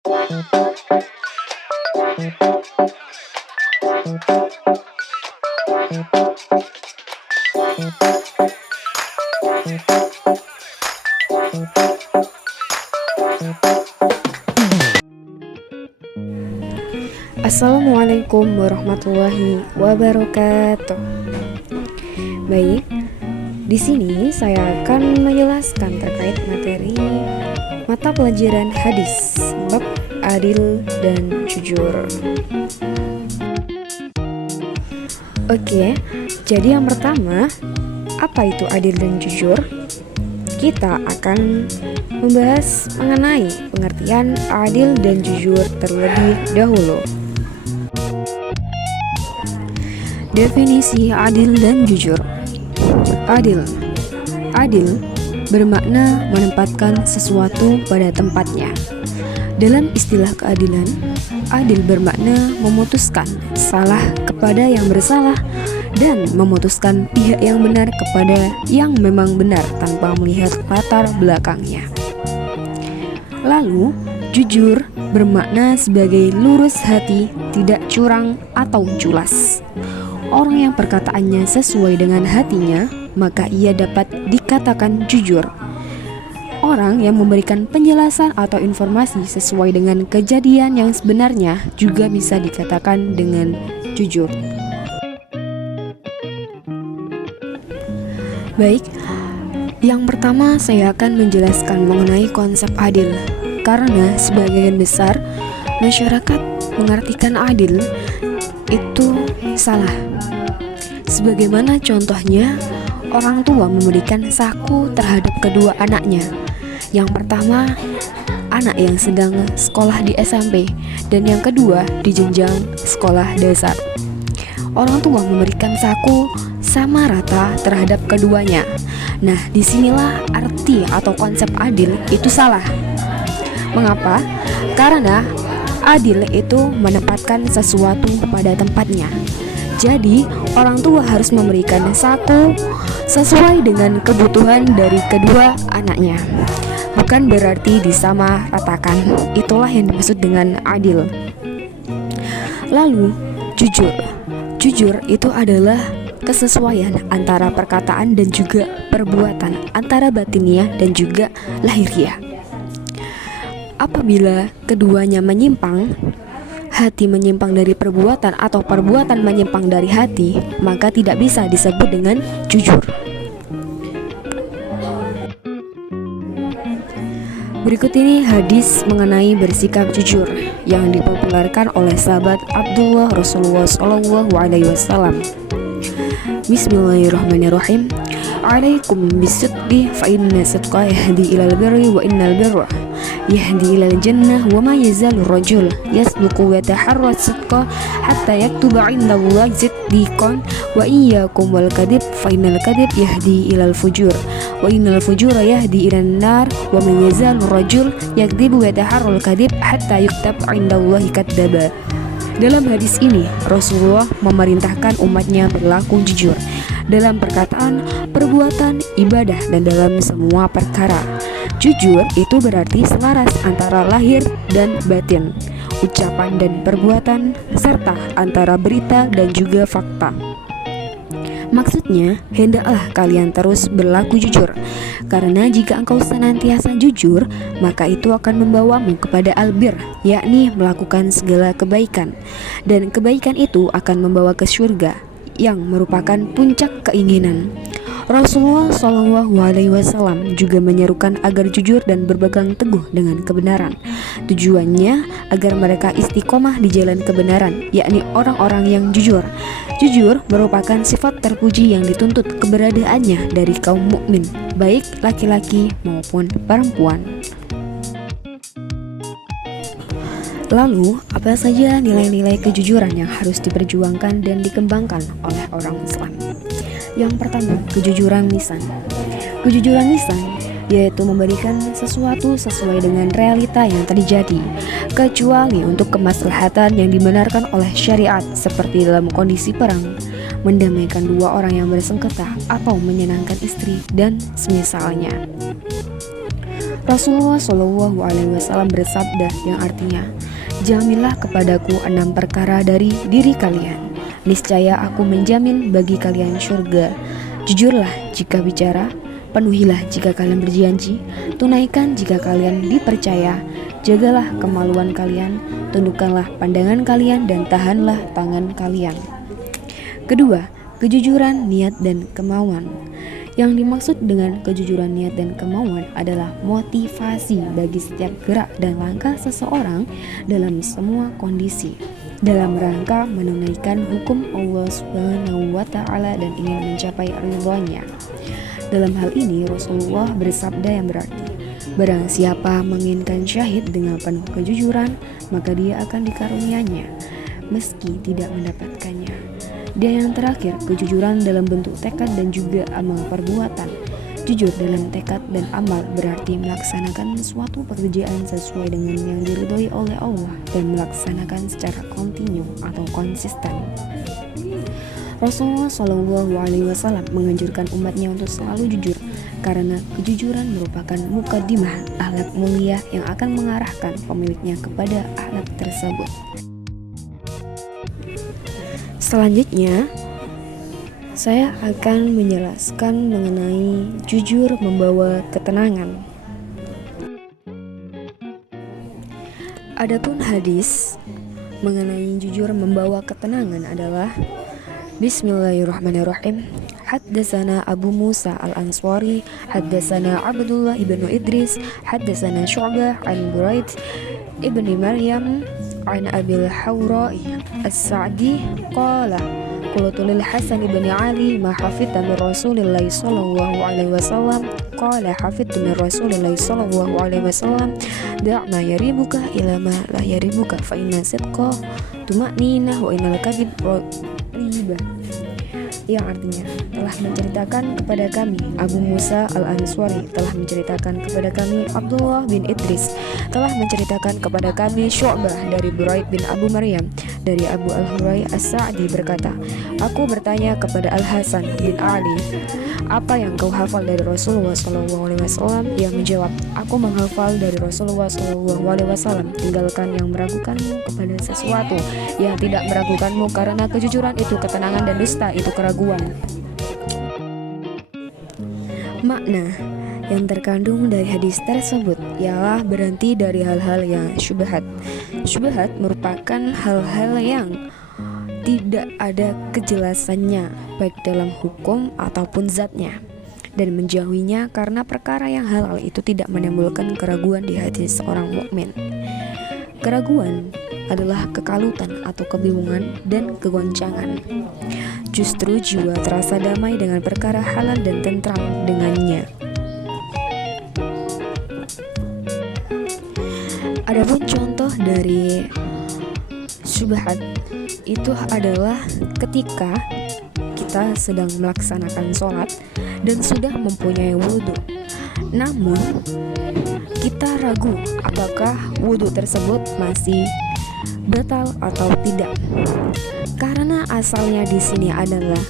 Assalamualaikum warahmatullahi wabarakatuh. Baik, di sini saya akan menjelaskan terkait materi mata pelajaran hadis bab adil dan jujur. Oke, jadi yang pertama, apa itu adil dan jujur? Kita akan membahas mengenai pengertian adil dan jujur terlebih dahulu. Definisi adil dan jujur. Adil bermakna menempatkan sesuatu pada tempatnya. Dalam istilah keadilan, adil bermakna memutuskan salah kepada yang bersalah dan memutuskan pihak yang benar kepada yang memang benar tanpa melihat latar belakangnya. Lalu, jujur bermakna sebagai lurus hati, tidak curang atau culas. Orang yang perkataannya sesuai dengan hatinya, maka ia dapat dikatakan jujur. Orang yang memberikan penjelasan atau informasi sesuai dengan kejadian yang sebenarnya juga bisa dikatakan dengan jujur. Baik, yang pertama saya akan menjelaskan mengenai konsep adil. Karena sebagian besar masyarakat mengartikan adil itu salah. Sebagaimana contohnya, orang tua memberikan saku terhadap kedua anaknya. Yang pertama, anak yang sedang sekolah di SMP, dan yang kedua di jenjang sekolah dasar. Orang tua memberikan saku sama rata terhadap keduanya. Nah, disinilah arti atau konsep adil itu salah. Mengapa? Karena adil itu menempatkan sesuatu pada tempatnya. Jadi, orang tua harus memberikan saku sesuai dengan kebutuhan dari kedua anaknya. Bukan berarti disamaratakan. Itulah yang dimaksud dengan adil. Lalu, jujur. Jujur itu adalah kesesuaian antara perkataan dan juga perbuatan, antara batiniah dan juga lahiriah. Apabila keduanya menyimpang, hati menyimpang dari perbuatan atau perbuatan menyimpang dari hati, maka tidak bisa disebut dengan jujur. Berikut ini hadis mengenai bersikap jujur yang dipopulerkan oleh sahabat Abdullah Rasulullah SAW. Bismillahirrahmanirrahim. Alaikum bisidqi fa inna sidqa yahdi ilal birri wa innal birra yahdi ilal jannah wa ma yazalu rajul yasduqu wa yataharra sidqa hatta yaktuba indallahi siddiqan wa iyyakum wal kadhib fa innal kadhib yahdi ilal fujur wa innal fujura yahdi ilan nar wa man yazalu rajul yakdzibu wa yataharra al kadhib hatta yuktab indallahi kadzdzaba. Dalam hadis ini, Rasulullah memerintahkan umatnya berlaku jujur dalam perkataan, perbuatan, ibadah, dan dalam semua perkara. Jujur itu berarti selaras antara lahir dan batin, ucapan dan perbuatan, serta antara berita dan juga fakta. Maksudnya, hendaklah kalian terus berlaku jujur, karena jika engkau senantiasa jujur, maka itu akan membawamu kepada albir, yakni melakukan segala kebaikan, dan kebaikan itu akan membawa ke surga, yang merupakan puncak keinginan. Rasulullah SAW juga menyerukan agar jujur dan berpegang teguh dengan kebenaran. Tujuannya agar mereka istiqomah di jalan kebenaran, yakni orang-orang yang jujur. Jujur merupakan sifat terpuji yang dituntut keberadaannya dari kaum mukmin, baik laki-laki maupun perempuan. Lalu, apa saja nilai-nilai kejujuran yang harus diperjuangkan dan dikembangkan oleh orang Islam? Yang pertama, kejujuran lisan. Kejujuran lisan yaitu memberikan sesuatu sesuai dengan realita yang terjadi, kecuali untuk kemaslahatan yang dibenarkan oleh syariat, seperti dalam kondisi perang, mendamaikan dua orang yang bersengketa, atau menyenangkan istri dan semisalnya. Rasulullah Shallallahu Alaihi Wasallam bersabda yang artinya, "Jaminlah kepadaku 6 perkara dari diri kalian. Niscaya aku menjamin bagi kalian syurga. Jujurlah jika bicara, penuhilah jika kalian berjanji, tunaikan jika kalian dipercaya, jagalah kemaluan kalian, tundukkanlah pandangan kalian, dan tahanlah tangan kalian." Kedua, kejujuran niat dan kemauan. Yang dimaksud dengan kejujuran niat dan kemauan adalah motivasi bagi setiap gerak dan langkah seseorang dalam semua kondisi, dalam rangka menunaikan hukum Allah Subhanahu wa Ta'ala dan ingin mencapai ridhonya. Dalam hal ini Rasulullah bersabda yang berarti, barang siapa menginginkan syahid dengan penuh kejujuran, maka dia akan dikarunianya meski tidak mendapatkannya. Dan yang terakhir, kejujuran dalam bentuk tekad dan juga amal perbuatan. Jujur dalam tekad dan amal berarti melaksanakan suatu pekerjaan sesuai dengan yang diridhoi oleh Allah dan melaksanakan secara kontinu atau konsisten. Rasulullah Shallallahu Alaihi Wasallam menganjurkan umatnya untuk selalu jujur, karena kejujuran merupakan mukadimah akhlak mulia yang akan mengarahkan pemiliknya kepada akhlak tersebut. Selanjutnya, saya akan menjelaskan mengenai jujur membawa ketenangan. Adapun hadis mengenai jujur membawa ketenangan adalah Bismillahirrahmanirrahim. Haddatsana Abu Musa al-Ansari, haddatsana Abdullah ibnu Idris, haddatsana Syu'bah an Buraid ibni Maryam an Abil Hawra'i as-Sa'di qala qultu lil Hasan ibn Ali ma hafidta min Rasulillah sallallahu alaihi wasallam qala hafidtu min Rasulillah sallallahu alaihi wasallam da' ma yaribuka ila ma la yaribuka fa inna sidqa tuma'ninah wa innal kadhib riba, yang artinya telah menceritakan kepada kami Abu Musa al-Ansari, telah menceritakan kepada kami Abdullah bin Idris, telah menceritakan kepada kami Syu'bah dari Buraid bin Abu Maryam dari Abu al-Hurai as-Sa'di berkata, aku bertanya kepada Al-Hasan bin Ali, apa yang kau hafal dari Rasulullah SAW? Ia menjawab, aku menghafal dari Rasulullah SAW, tinggalkan yang meragukanmu kepada sesuatu yang tidak meragukanmu, karena kejujuran itu ketenangan dan dusta itu keraguan. Makna yang terkandung dari hadis tersebut ialah berhenti dari hal-hal yang syubhat. Syubhat merupakan hal-hal yang tidak ada kejelasannya baik dalam hukum ataupun zatnya, dan menjauhinya karena perkara yang halal itu tidak menimbulkan keraguan di hati seorang mukmin. Keraguan adalah kekalutan atau kebingungan dan kegoncangan. Justru jiwa terasa damai dengan perkara halal dan tentram dengannya. Adapun contoh dari syubhat itu adalah ketika kita sedang melaksanakan sholat dan sudah mempunyai wudhu, namun kita ragu apakah wudhu tersebut masih batal atau tidak. Karena asalnya di sini adalah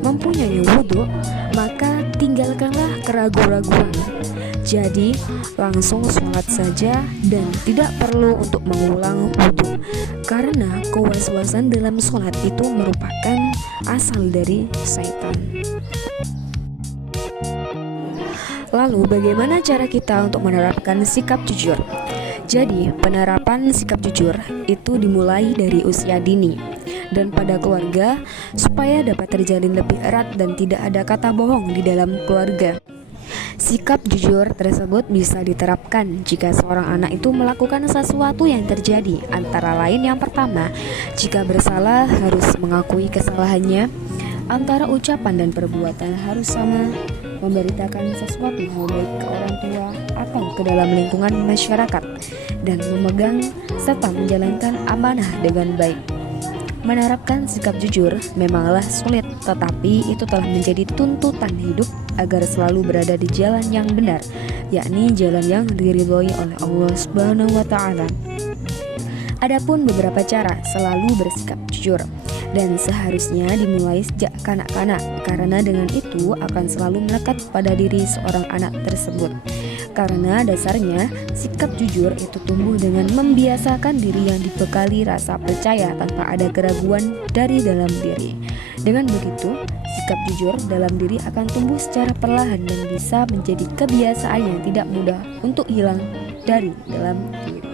mempunyai wudhu, maka tinggalkanlah keraguan-raguan. Jadi langsung sholat saja dan tidak perlu untuk mengulang wudhu, karena kewaswasan dalam sholat itu merupakan asal dari syaitan. Lalu bagaimana cara kita untuk menerapkan sikap jujur? Jadi penerapan sikap jujur itu dimulai dari usia dini dan pada keluarga supaya dapat terjalin lebih erat dan tidak ada kata bohong di dalam keluarga. Sikap jujur tersebut bisa diterapkan jika seorang anak itu melakukan sesuatu yang terjadi, antara lain yang pertama, jika bersalah harus mengakui kesalahannya, antara ucapan dan perbuatan harus sama, memberitakan sesuatu hal baik ke orang tua atau ke dalam lingkungan masyarakat, dan memegang serta menjalankan amanah dengan baik. Menerapkan sikap jujur memanglah sulit, tetapi itu telah menjadi tuntutan hidup agar selalu berada di jalan yang benar, yakni jalan yang diridhoi oleh Allah Subhanahu wa Ta'ala. Adapun beberapa cara selalu bersikap jujur, dan seharusnya dimulai sejak kanak-kanak, karena dengan itu akan selalu melekat pada diri seorang anak tersebut. Karena dasarnya sikap jujur itu tumbuh dengan membiasakan diri yang dibekali rasa percaya tanpa ada keraguan dari dalam diri. Dengan begitu, sikap jujur dalam diri akan tumbuh secara perlahan dan bisa menjadi kebiasaan yang tidak mudah untuk hilang dari dalam diri.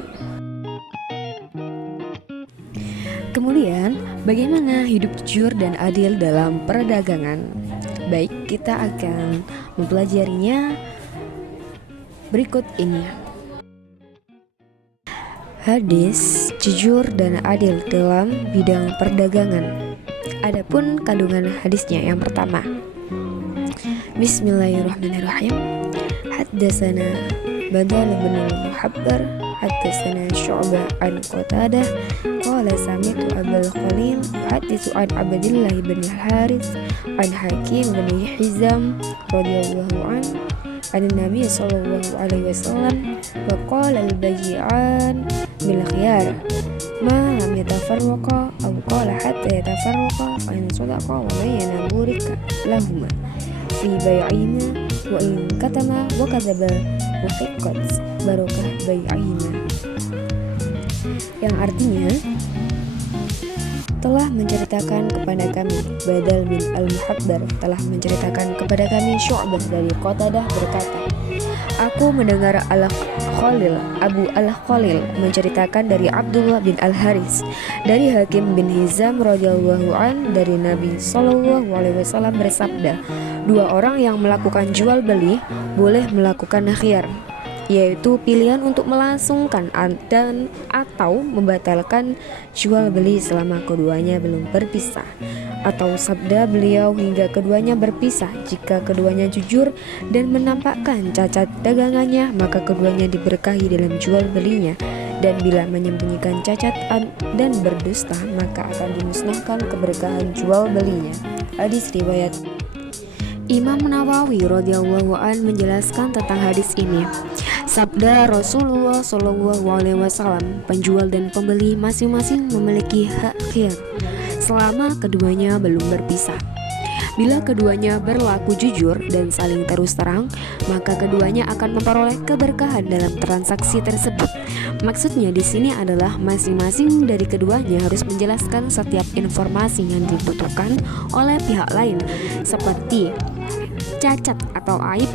Kemudian, bagaimana hidup jujur dan adil dalam perdagangan? Baik, kita akan mempelajarinya berikut ini. Hadis jujur dan adil dalam bidang perdagangan. Adapun kandungan hadisnya yang pertama. Bismillahirrahmanirrahim. Haddatsana Badal bin Muhabbar haddatsana Syu'bah an Qatadah qala sami'tu Abul Khalil haditsu an Abdillah bin Harits an Hakim bin Hizam radhiyallahu an Nabi sallallahu alaihi wasallam wa qala al-bay'an bil khiyar ma lam yatafarraqa aw qala hatta yatafarraqa fa in sadaqa wa bayyana burika lahuma fi bai'ihima wa in katama wa kadzaba muhiqqat barakah bai'ihima, yang artinya telah menceritakan kepada kami Badal bin Al-Muhabbar telah menceritakan kepada kami Syu'bah dari Qatadah berkata, aku mendengar Al-Khalil Abu Al-Khalil menceritakan dari Abdullah bin Al-Haris dari Hakim bin Hizam radhiyallahu an dari Nabi sallallahu alaihi wasallam bersabda, dua orang yang melakukan jual beli boleh melakukan khiyar, yaitu pilihan untuk melangsungkan dan atau membatalkan jual beli selama keduanya belum berpisah, atau sabda beliau hingga keduanya berpisah. Jika keduanya jujur dan menampakkan cacat dagangannya, maka keduanya diberkahi dalam jual belinya, dan bila menyembunyikan cacat dan berdusta, maka akan dimusnahkan keberkahan jual belinya. Hadis riwayat Imam Nawawi radhiyallahu an menjelaskan tentang hadis ini. Sabda Rasulullah Shallallahu alaihi wasallam, penjual dan pembeli masing-masing memiliki hak khiyar selama keduanya belum berpisah. Bila keduanya berlaku jujur dan saling terus terang, maka keduanya akan memperoleh keberkahan dalam transaksi tersebut. Maksudnya di sini adalah masing-masing dari keduanya harus menjelaskan setiap informasi yang dibutuhkan oleh pihak lain, seperti cacat atau aib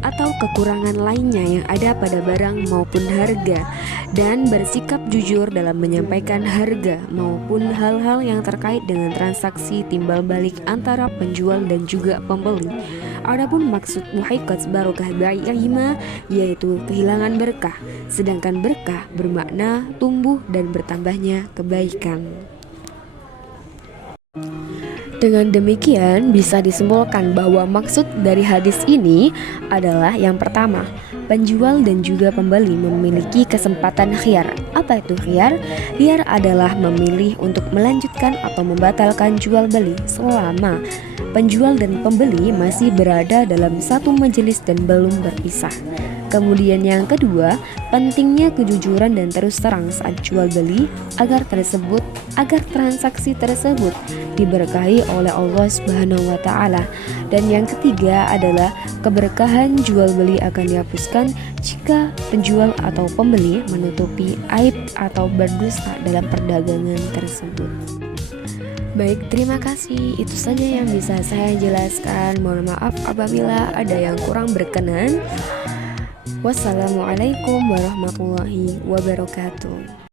atau kekurangan lainnya yang ada pada barang maupun harga, dan bersikap jujur dalam menyampaikan harga maupun hal-hal yang terkait dengan transaksi timbal balik antara penjual dan juga pembeli. Adapun maksud muhiqqat barakah bai'ihima yaitu kehilangan berkah, sedangkan berkah bermakna tumbuh dan bertambahnya kebaikan. Dengan demikian bisa disimpulkan bahwa maksud dari hadis ini adalah yang pertama, penjual dan juga pembeli memiliki kesempatan khiyar. Apa itu khiyar? Khiyar adalah memilih untuk melanjutkan atau membatalkan jual beli selama penjual dan pembeli masih berada dalam satu majelis dan belum berpisah. Kemudian yang kedua, pentingnya kejujuran dan terus terang saat jual beli agar transaksi tersebut diberkahi oleh Allah Subhanahu wa taala. Dan yang ketiga adalah keberkahan jual beli akan dihapuskan jika penjual atau pembeli menutupi aib atau berdusta dalam perdagangan tersebut. Baik, terima kasih. Itu saja yang bisa saya jelaskan. Mohon maaf apabila ada yang kurang berkenan. Wassalamualaikum warahmatullahi wabarakatuh.